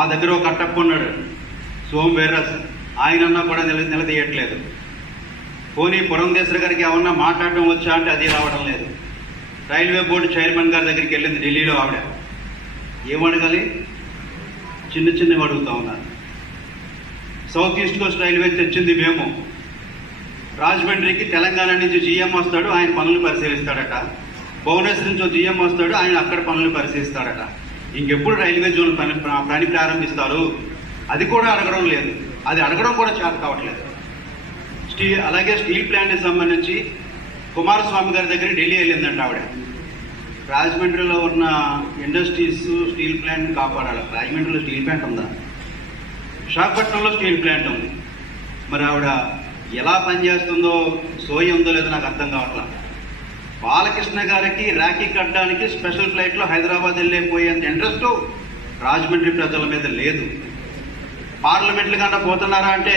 మా దగ్గర ఒక కట్టప్ప ఉన్నాడు, సోమ్ వీర్రాజు, ఆయనన్నా కూడా నిలదీయట్లేదు. పోనీ పురంధేశ్వరి గారికి ఏమన్నా మాట్లాడడం వచ్చా అంటే అది రావడం లేదు. రైల్వే బోర్డు చైర్మన్ గారి దగ్గరికి వెళ్ళింది ఢిల్లీలో ఆవిడ, ఏమడగాలి? చిన్నగా అడుగుతా ఉన్నారు. సౌత్ ఈస్ట్ కోస్ట్ రైల్వే తెచ్చింది మేము. రాజమండ్రికి తెలంగాణ నుంచి జీఎం వస్తాడు, ఆయన పనులు పరిశీలిస్తాడట. భువనేశ్వర్ నుంచి జీఎం వస్తాడు, ఆయన అక్కడ పనులు పరిశీలిస్తాడట. ఇంకెప్పుడు రైల్వే జోన్ పని ప్రారంభిస్తారు? అది కూడా అడగడం లేదు. అది అడగడం కూడా చేత కావట్లేదు. అలాగే స్టీల్ ప్లాంట్కి సంబంధించి కుమారస్వామి గారి దగ్గర ఢిల్లీ వెళ్ళిందంట ఆవిడ. రాజమండ్రిలో ఉన్న ఇండస్ట్రీస్ స్టీల్ ప్లాంట్ని కాపాడాలి. రాజమండ్రిలో స్టీల్ ప్లాంట్ ఉందా? విశాఖపట్నంలో స్టీల్ ప్లాంట్ ఉంది. మరి ఆవిడ ఎలా పనిచేస్తుందో, సోయి ఉందో లేదో నాకు అర్థం కావట్లేదు. బాలకృష్ణ గారికి రాఖీ కట్టడానికి స్పెషల్ ఫ్లైట్లో హైదరాబాద్ వెళ్ళిపోయేంత ఇంట్రెస్ట్ రాజమండ్రి ప్రజల మీద లేదు. పార్లమెంట్లు కన్నా పోతున్నారా అంటే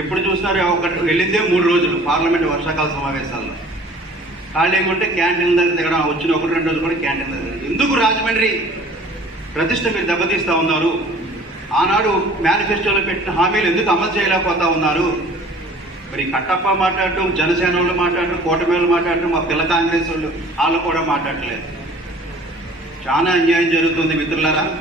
ఎప్పుడు చూసినారు? వెళ్ళిందే 3 రోజులు పార్లమెంట్ వర్షాకాల సమావేశాల్లో. ఖాళీగా ఉంటే క్యాంటీన్ దగ్గర దిగడం, వచ్చిన 1-2 రోజులు కూడా క్యాంటీన్ దగ్గర. ఎందుకు రాజమండ్రి ప్రతిష్ట మీరు దెబ్బతీస్తూ ఉన్నారు? ఆనాడు మేనిఫెస్టోలో పెట్టిన హామీలు ఎందుకు అమలు చేయలేకపోతా ఉన్నారు? మరి కట్టప్ప మాట్లాడటం, జనసేన వాళ్ళు మాట్లాడటం, కూటమి వాళ్ళు మాట్లాడటం, మా పిల్ల కాంగ్రెస్ వాళ్ళు కూడా మాట్లాడలేదు. చాలా అన్యాయం జరుగుతుంది మిత్రులారా.